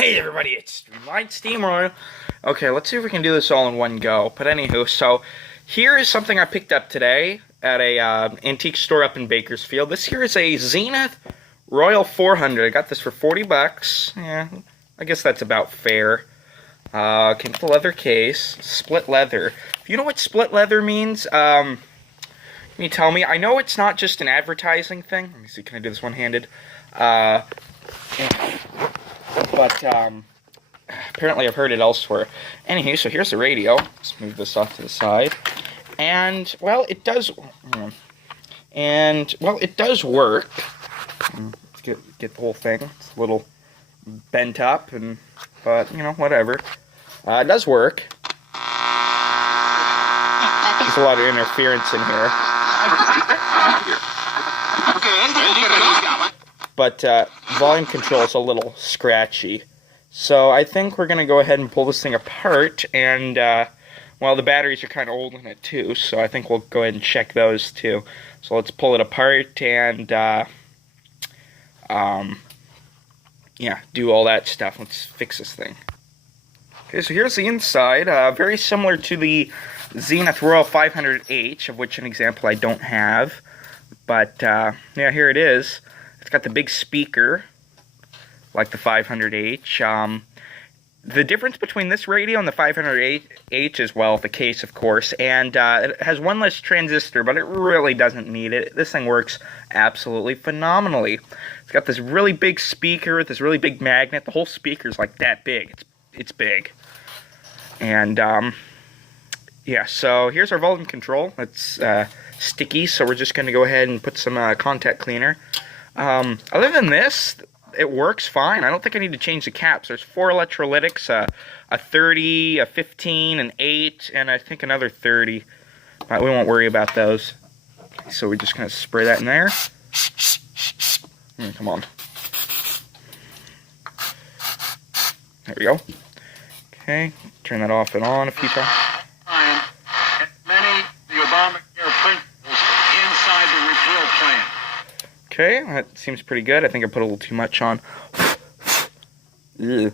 Hey everybody, it's Streamline Steamroller. Okay, let's see if we can do this all in one go. But anywho, so here is something I picked up today at a antique store up in Bakersfield. This here is a Zenith Royal 400. I got this for 40 bucks. Yeah, I guess that's about fair. Came with a leather case, split leather. If you know what split leather means, can you tell me? I know it's not just an advertising thing. Let me see, can I do this one-handed? But apparently I've heard it elsewhere. Anywho, so here's the radio. Let's move this off to the side. And, well, it does... it does work. Let's get the whole thing. It's a little bent up, but, you know, whatever. It does work. There's a lot of interference in here. But volume control is a little scratchy. So I think we're going to go ahead and pull this thing apart. And, well, the batteries are kind of old in it too. So I think we'll go ahead and check those too. So let's pull it apart and, yeah, do all that stuff. Let's fix this thing. Okay, so here's the inside. Very similar to the Zenith Royal 500H, of which an example I don't have. But, yeah, here it is. It's got the big speaker, like the 500H. The difference between this radio and the 500H is, well, the case, of course, and it has one less transistor, but it really doesn't need it. This thing works absolutely phenomenally. It's got this really big speaker with this really big magnet. The whole speaker's like that big. It's big. And, yeah, so here's our volume control. It's sticky, so we're just going to go ahead and put some contact cleaner. Other than this, it works fine. I don't think I need to change the caps. There's 4 electrolytics, a 30, a 15, an 8, and I think another 30. We won't worry about those. So we're just going to spray that in there. Come on. There we go. Okay, turn that off and on a few times. Okay, that seems pretty good. I think I put a little too much on. Ugh.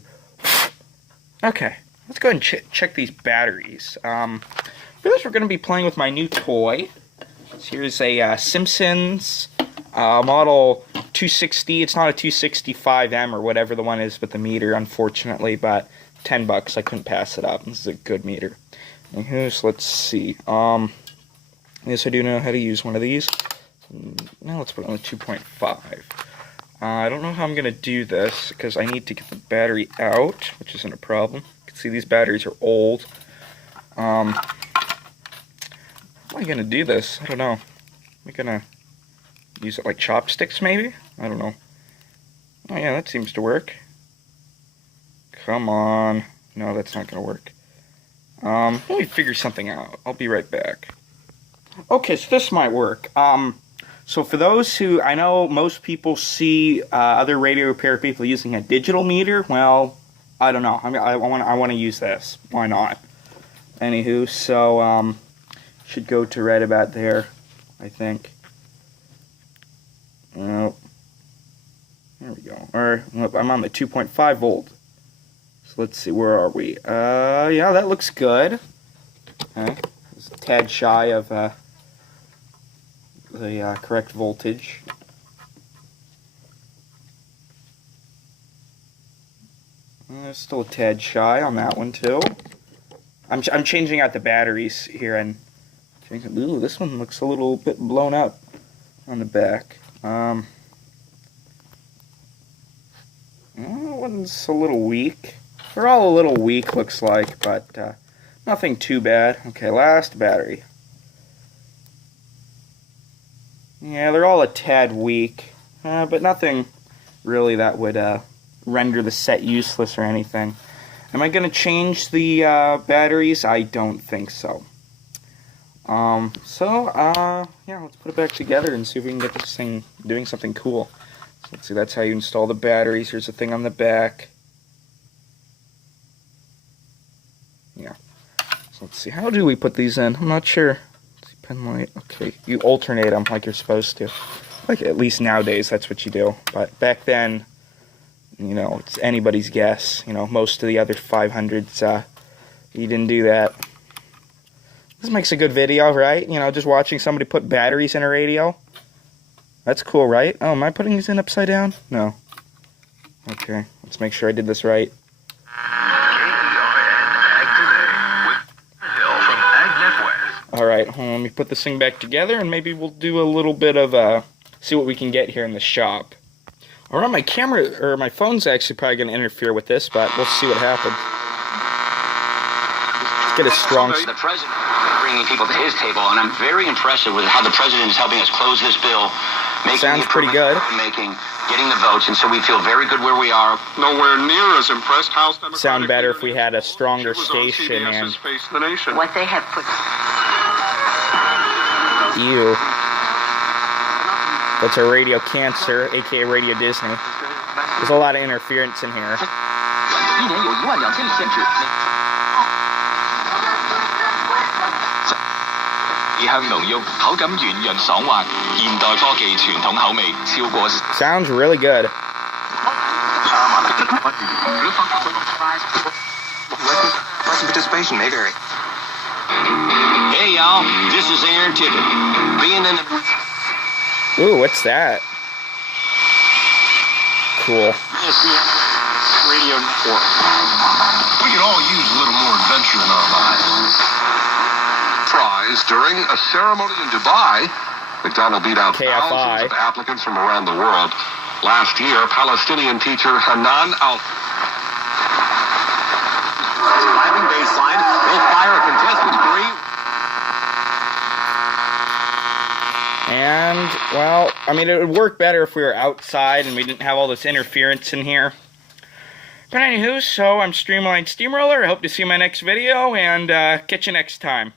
Okay, let's go ahead and check these batteries. For this, we're going to be playing with my new toy. So here's a Simpsons model 260. It's not a 265M or whatever the one is with the meter, unfortunately, but 10 bucks. I couldn't pass it up. This is a good meter. So let's see. I guess I do know how to use one of these. Now let's put it on the 2.5. I don't know how I'm going to do this, because I need to get the battery out, which isn't a problem. You can see these batteries are old. How am I going to do this? I don't know. Am I going to use it like chopsticks, maybe? I don't know. Oh yeah, that seems to work. Come on. No, that's not going to work. Let me figure something out. I'll be right back. Okay, so this might work. So for those who, I know most people see other radio repair people using a digital meter. Well, I don't know. I want to use this. Why not? Anywho, so should go to right about there, I think. There we go. Or I'm on the 2.5 volt. So let's see, where are we? Yeah, that looks good. Okay, it's a tad shy of the correct voltage. Still a tad shy on that one too. I'm changing out the batteries here, and ooh, this one looks a little bit blown up on the back. That one's a little weak. They're all a little weak, looks like, but nothing too bad. Okay, last battery. Yeah, they're all a tad weak, but nothing really that would render the set useless or anything. Am I going to change the batteries? I don't think so. Yeah, let's put it back together and see if we can get this thing doing something cool. So let's see, that's how you install the batteries. Here's the thing on the back. Yeah. So let's see, how do we put these in? I'm not sure. Pen light. Okay, you alternate them like you're supposed to. Like, at least nowadays, that's what you do. But back then, you know, it's anybody's guess. You know, most of the other 500s, you didn't do that. This makes a good video, right? You know, just watching somebody put batteries in a radio. That's cool, right? Oh, am I putting these in upside down? No. Okay, let's make sure I did this right. Alright, let me put this thing back together, and maybe we'll do a little bit of, see what we can get here in the shop. Alright, my camera, or my phone's actually probably going to interfere with this, but we'll see what happens. Let's get a strong... The president bringing people to his table, and I'm very impressed with how the president is helping us close this bill. Sounds pretty good. Getting the votes, and so we feel very good where we are. Nowhere near as impressed House Democratic. Sound better if we had a stronger station and... What they have put... Ew. That's a radio cancer, aka Radio Disney. There's a lot of interference in here. Sounds really good. Participation may vary. Hey y'all, this is Aaron Tippett. Being in the... Ooh, what's that? Cool. Radio Network. We could all use a little more adventure in our lives. Prize during a ceremony in Dubai, McDonald beat out thousands of applicants from around the world. Last year, Palestinian teacher Hanan Al... Driving baseline, they'll fire a contested three. And, well, I mean, it would work better if we were outside and we didn't have all this interference in here. But anywho, so I'm Streamlined Steamroller. I hope to see you in my next video, and catch you next time.